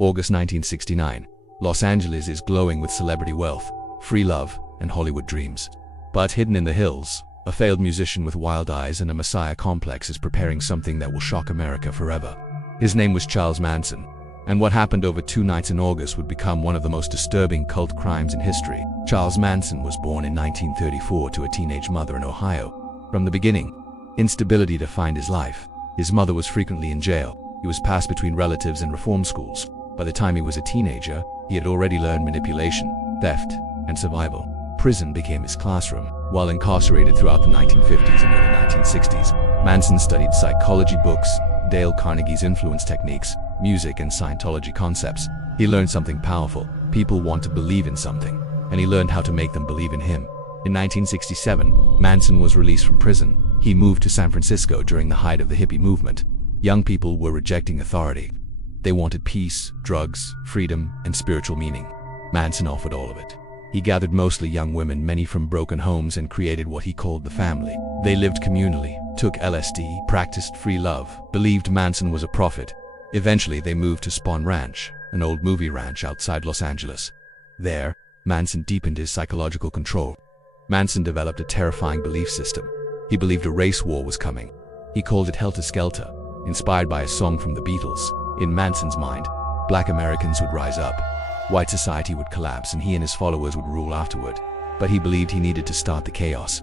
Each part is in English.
August 1969. Los Angeles is glowing with celebrity wealth, free love, and Hollywood dreams. But hidden in the hills, a failed musician with wild eyes and a messiah complex is preparing something that will shock America forever. His name was Charles Manson, and what happened over 2 nights in August would become one of the most disturbing cult crimes in history. Charles Manson was born in 1934 to a teenage mother in Ohio. From the beginning, instability defined his life. His mother was frequently in jail. He was passed between relatives and reform schools. By the time he was a teenager, he had already learned manipulation, theft, and survival. Prison became his classroom. While incarcerated throughout the 1950s and early 1960s, Manson studied psychology books, Dale Carnegie's influence techniques, music, and Scientology concepts. He learned something powerful. People want to believe in something, and he learned how to make them believe in him. In 1967, Manson was released from prison. He moved to San Francisco during the height of the hippie movement. Young people were rejecting authority. They wanted peace, drugs, freedom, and spiritual meaning. Manson offered all of it. He gathered mostly young women, many from broken homes, and created what he called the family. They lived communally, took LSD, practiced free love, believed Manson was a prophet. Eventually, they moved to Spahn Ranch, an old movie ranch outside Los Angeles. There, Manson deepened his psychological control. Manson developed a terrifying belief system. He believed a race war was coming. He called it Helter Skelter, inspired by a song from the Beatles. In Manson's mind, black Americans would rise up, white society would collapse, and he and his followers would rule afterward. But he believed he needed to start the chaos.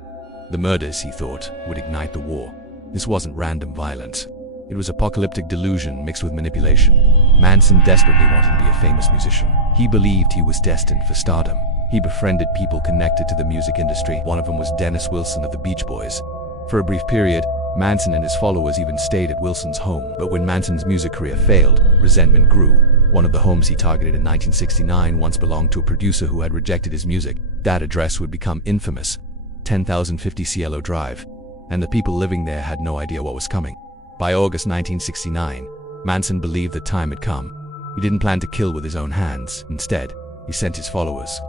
The murders, he thought, would ignite the war. This wasn't random violence. It was apocalyptic delusion mixed with manipulation. Manson desperately wanted to be a famous musician. He believed he was destined for stardom. He befriended people connected to the music industry. One of them was Dennis Wilson of the Beach Boys. For a brief period, Manson and his followers even stayed at Wilson's home. But when Manson's music career failed, resentment grew. One of the homes he targeted in 1969 once belonged to a producer who had rejected his music. That address would become infamous, 10,050 Cielo Drive, and the people living there had no idea what was coming. By August 1969, Manson believed the time had come. He didn't plan to kill with his own hands. Instead, he sent his followers.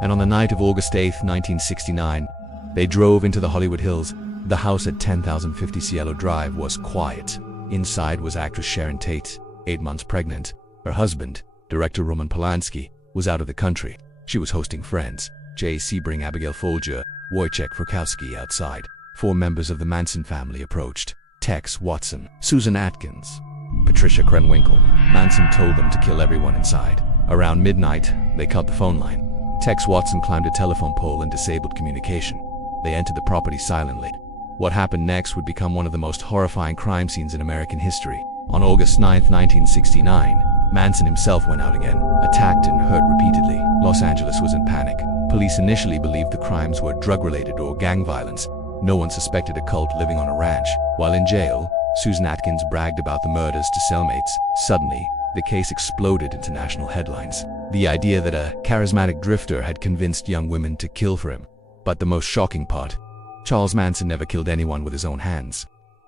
And on the night of August 8, 1969, they drove into the Hollywood Hills. The house at 10,050 Cielo Drive was quiet. Inside was actress Sharon Tate, 8 months pregnant. Her husband, director Roman Polanski, was out of the country. She was hosting friends, Jay Sebring, Abigail Folger, Wojciech Frykowski outside. 4 members of the Manson family approached. Tex Watson, Susan Atkins, Patricia Krenwinkel. Manson told them to kill everyone inside. Around midnight, they cut the phone line. Tex Watson climbed a telephone pole and disabled communication. They entered the property silently. What happened next would become one of the most horrifying crime scenes in American history. On August 9, 1969, Manson himself went out again, attacked and hurt repeatedly. Los Angeles was in panic. Police initially believed the crimes were drug-related or gang violence. No one suspected a cult living on a ranch. While in jail, Susan Atkins bragged about the murders to cellmates. Suddenly, the case exploded into national headlines. The idea that a charismatic drifter had convinced young women to kill for him. But the most shocking part, Charles Manson never killed anyone with his own hands.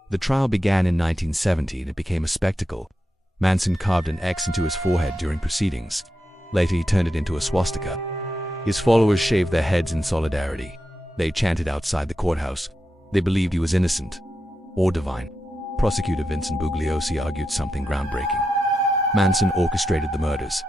The trial began in 1970 and it became a spectacle. Manson carved an X into his forehead during proceedings. Later he turned it into a swastika. His followers shaved their heads in solidarity. They chanted outside the courthouse. They believed he was innocent or divine. Prosecutor Vincent Bugliosi argued something groundbreaking. Manson orchestrated the murders.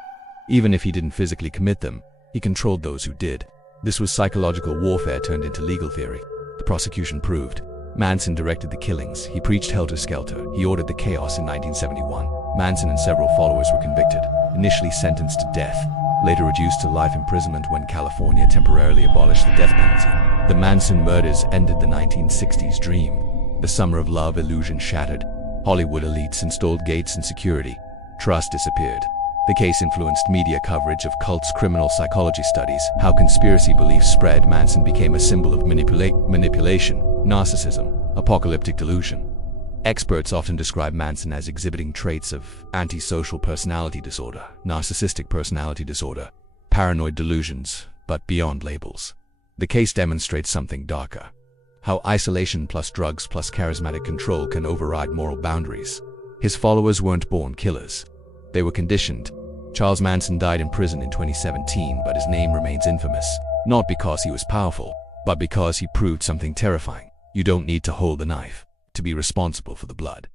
Even if he didn't physically commit them, he controlled those who did. This was psychological warfare turned into legal theory. The prosecution proved Manson directed the killings. He preached Helter Skelter. He ordered the chaos in 1971. Manson and several followers were convicted, initially sentenced to death, later reduced to life imprisonment when California temporarily abolished the death penalty. The Manson murders ended the 1960s dream. The summer of love illusion shattered. Hollywood elites installed gates and security. Trust disappeared. The case influenced media coverage of cults, criminal psychology studies, how conspiracy beliefs spread. Manson became a symbol of manipulation, narcissism, apocalyptic delusion. Experts often describe Manson as exhibiting traits of antisocial personality disorder, narcissistic personality disorder, paranoid delusions, but beyond labels. The case demonstrates something darker. How isolation plus drugs plus charismatic control can override moral boundaries. His followers weren't born killers. They were conditioned. Charles Manson died in prison in 2017, but his name remains infamous. Not because he was powerful, but because he proved something terrifying. You don't need to hold the knife to be responsible for the blood.